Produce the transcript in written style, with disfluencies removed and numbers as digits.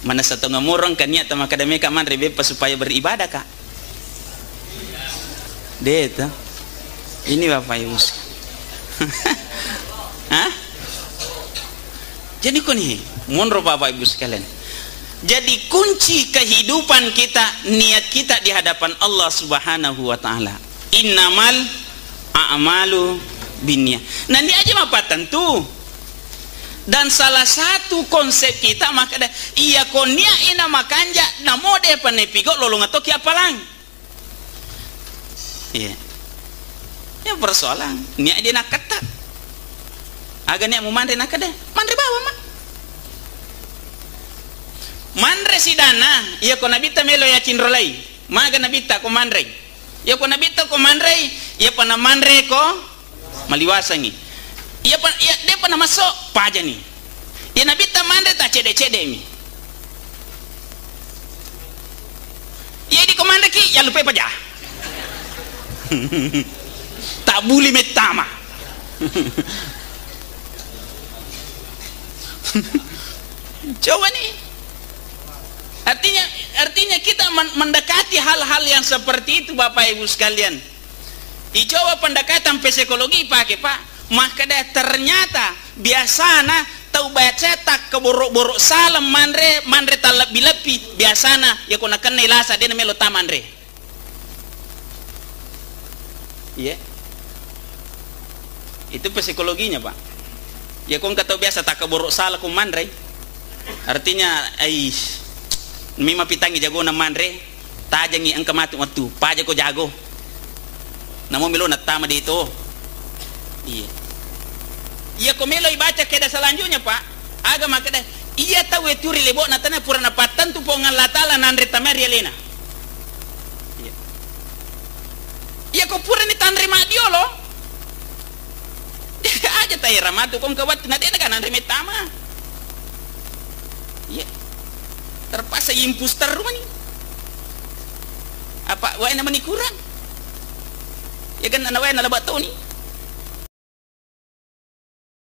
Mana satu ngamurong kan niat sama kadame kak man rebe pas supaya beribadah kak. Deta. Ini Bapak Ibu. Hah? Jadi kuni, munro Bapak Ibu sekalian. Jadi kunci kehidupan kita, niat kita di hadapan Allah Subhanahu wa taala. Innamal a'malu binniyah. Nanti aja apa tentu. Dan salah satu konsep kita maka iya konia ina makanja namo de panepigo lolong atau ki apalang. Iya. Ya persoalan, niat dia nak ketat. Aga niat mau mandre nak deh. Mandre bawa mah. Mandre sidana, iya ko nabita melo ya cinrolai. Maga nabita ko mandre. Iya ko nabita ko mandre, iya pana mandre ko maliwasangi. Iya pan iya dia pana masuk paja nih. Iya nabita mandre tak cede-cede mi. Iya di komandre ki ya lupa paja. Tak boleh metama. Coba nih. Artinya kita mendekati hal-hal yang seperti itu Bapak Ibu sekalian. Dicoba pendekatan psikologi pakai Pak. Maka ternyata biasana tahu baca tak keborok-borok salam mandre tak lebih-lebih biasana ya kena kena ilasa dia namanya lota mandre. Iya. Itu psikologinya Pak. Ya kau nggak tahu biasa tak keborok salah ku mandre. Artinya mima pitangi jago na mandre tajangi angka mati waktu paja ko jago namo milo natama dito. Iya. Iya ko melo ibaca keda selanjutnya Pak. Agama keda iya tahu eturi lebo natana purana patan tu pongan latala nandre tamari elena. Iya. Iya ko purani tandre madiolo. Aja tay ramatu kong kawat na dia kan nandre metama. Iya. Terpaksa impus terus nih. Apa wae namanya kurang? Ya kan anak wae nalabat tuh nih.